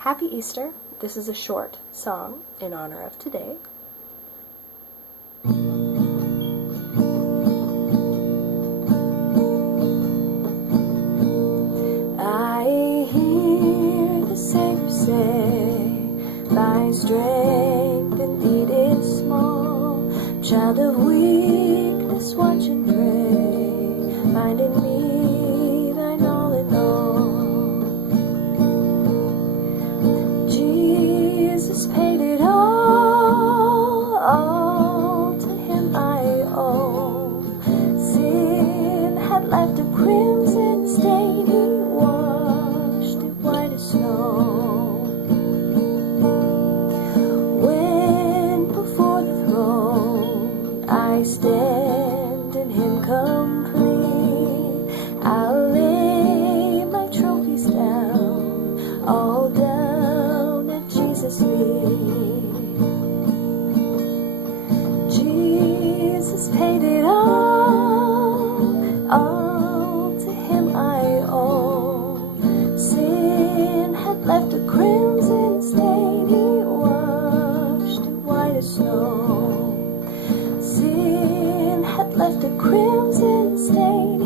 Happy Easter. This is a short song in honor of today. I hear the Savior say, thy strength indeed is small. Child of weakness, watch and pray, find in me thine all in all. Jesus paid it all to him I owe. Sin had left a crimson stain, he washed it white as snow. When before the throne I stand in him complete, I'll lay my trophies down, all down at Jesus' feet. Jesus paid it all to him I owe. Sin had left a crimson stain, he washed it white as snow. Sin had left a crimson stain,